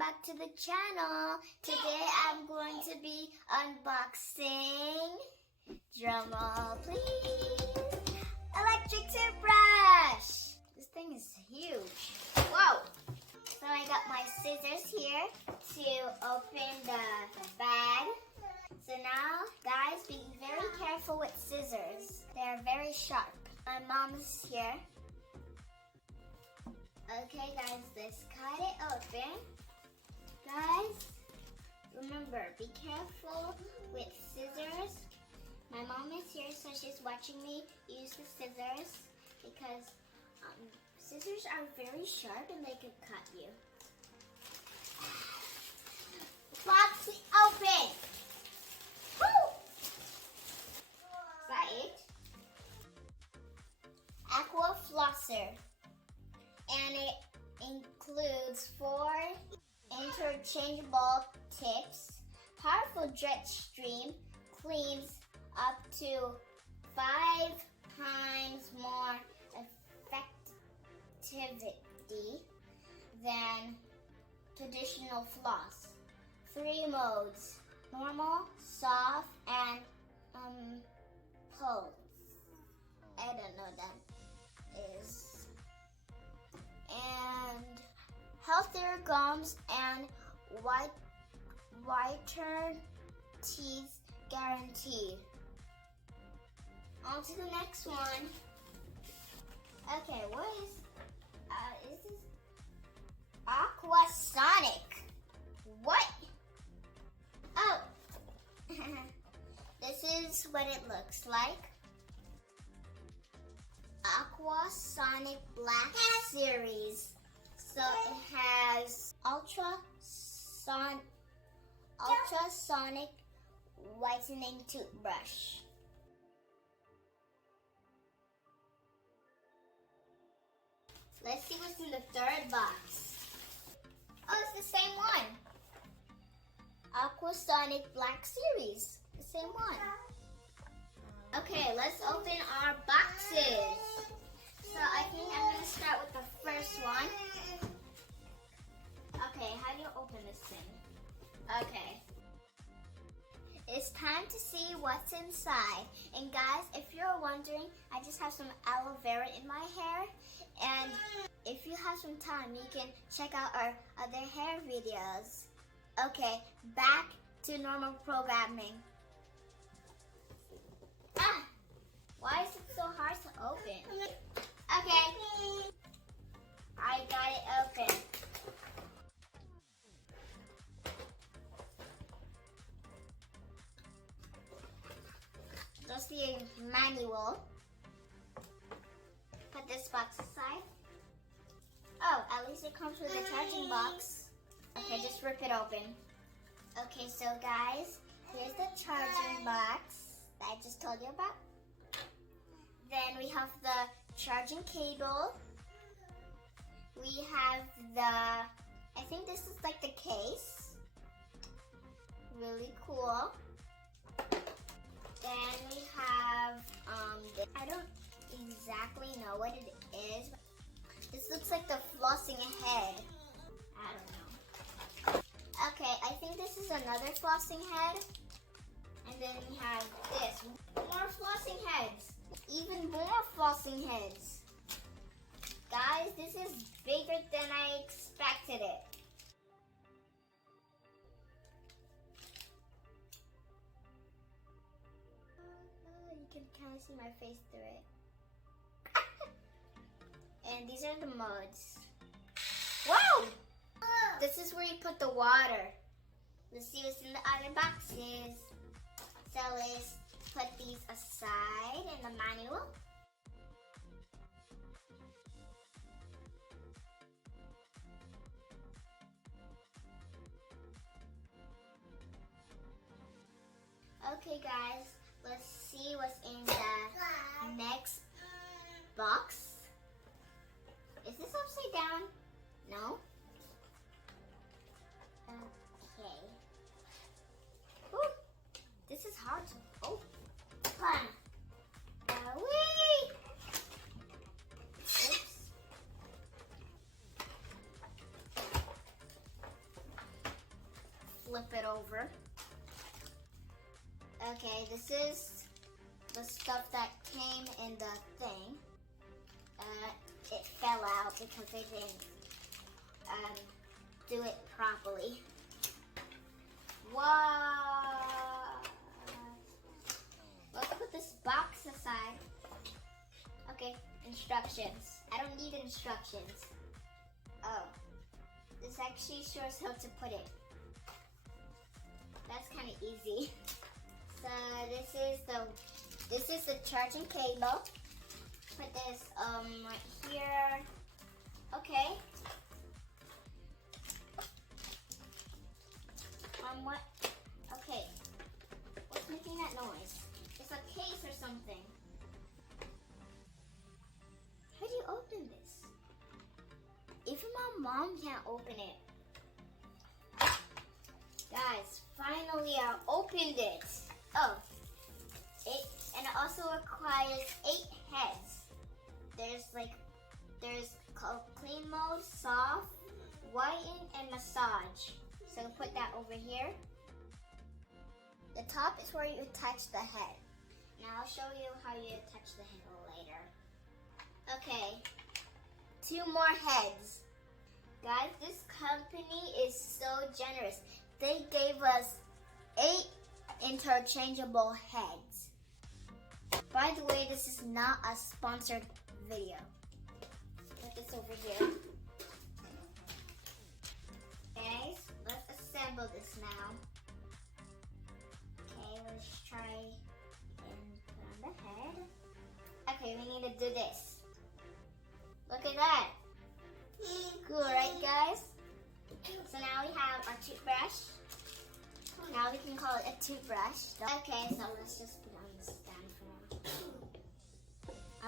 back to the channel. Today I'm going to be unboxing, drumroll please, electric toothbrush. This thing is huge. Whoa! So I got my scissors here to open the bag. So now, guys, be very careful with scissors. They're very sharp. My mom is here. Okay, guys, let's cut it open. Guys, remember, be careful with scissors. My mom is here, so she's watching me use the scissors because scissors are very sharp and they could cut you. Box open! Woo! Is that it? Aqua Flosser. And it includes 4 interchangeable tips. Powerful drench stream cleans up to 5 times more effectivity than traditional floss. 3 modes: normal, soft, and pulse. I don't know what that is. And healthier gums and whiter teeth guaranteed. On to the next one. Okay, what is this? Aquasonic. What? Oh, this is what it looks like. Aquasonic Black Series. So it has ultrasonic whitening toothbrush. Let's see what's in the third box. Oh, it's the same one. Aquasonic Black Series. The same one. Okay, let's open our boxes. So I think I'm going to start with the first one. Okay, how do you open this thing? Okay. It's time to see what's inside. And guys, if you're wondering, I just have some aloe vera in my hair. And if you have some time, you can check out our other hair videos. Okay, back to normal programming. Why is it so hard to open? Okay, I got it open. That's the manual. Put this box aside. Oh, at least it comes with a charging box. Okay, just rip it open. Okay, so guys, here's the charging box that I just told you about. Then we have the charging cable. We have I think this is like the case. Really cool. Then we have, I don't exactly know what it is. This looks like the flossing head. I don't know. Okay, I think this is another flossing head. And then we have this. More flossing heads. Even more flossing heads. Guys, this is bigger than I expected it. You can kind of see my face through it. And these are the modes. Wow! This is where you put the water. Let's see what's in the other boxes. So let's put these aside in the manual. Okay guys, let's see what's in the next box. Is this upside down? No? Okay. Ooh, this is hard to open. Wee! Oops. flip it over. Okay, this is the stuff that came in the thing. It fell out because they didn't do it properly. Wow! Let's put this box aside. Okay, instructions. I don't need instructions. Oh, this actually shows how to put it. That's kind of easy. So this is the charging cable. Put this right here. Okay. What? Okay. What's making that noise? It's a case or something. How do you open this? Even my mom can't open it. Guys, finally I opened it. Oh, and it also requires 8 heads. There's clean mode, soft, whiten, and massage. So put that over here. The top is where you attach the head. Now I'll show you how you attach the head later. Okay, 2 more heads. Guys, this company is so generous. They gave us 8 interchangeable heads. By the way, this is not a sponsored video. Put this over here. Guys, let's assemble this now. Okay, let's try and put on the head. Okay, we need to do this. Look at that. Cool, right guys? So now we have our toothbrush. Now we can call it a toothbrush. Okay, so let's just put it on the stand for now.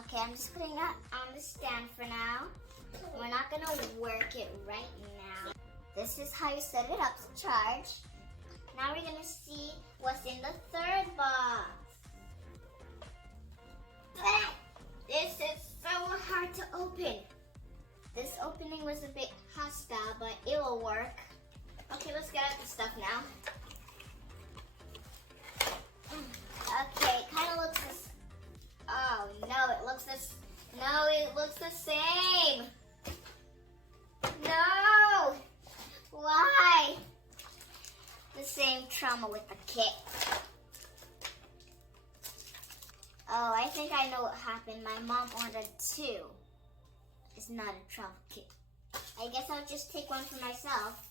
Okay, I'm just putting it on the stand for now. We're not gonna work it right now. This is how you set it up to charge. Now we're gonna see what's in the third box. This is so hard to open. This opening was a bit hostile, but it will work. Okay, let's get out the stuff now. Okay, it kind of looks this. Oh no, it looks this. No, it looks the same. No. Why? The same trauma with the kit. Oh, I think I know what happened. My mom ordered 2. It's not a travel kit. I guess I'll just take one for myself.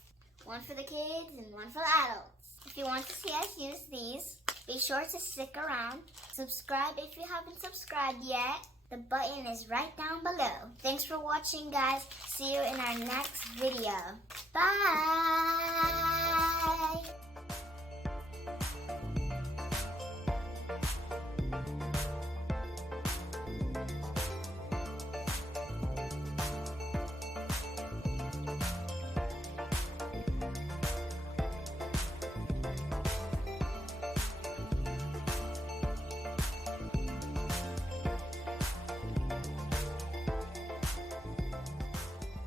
One for the kids and one for the adults. If you want to see us use these, be sure to stick around. Subscribe if you haven't subscribed yet. The button is right down below. Thanks for watching, guys. See you in our next video. Bye!